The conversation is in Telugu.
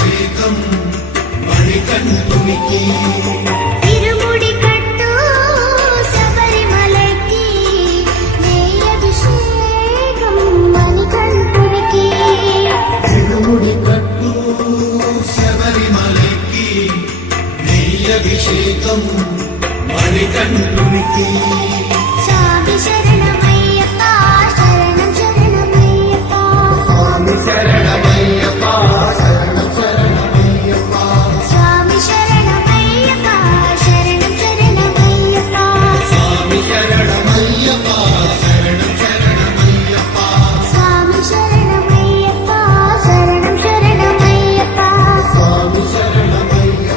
అభిషేకం మణికంఠునికి ఇరుముడి కట్టు శబరిమలకి నెయ్యభిషేకం మణికంఠునికి ఇరుముడి కట్టు శబరిమలకి నెయ్యభిషేకం మణికంఠునికి స్వామి శరణమయ్యప్ప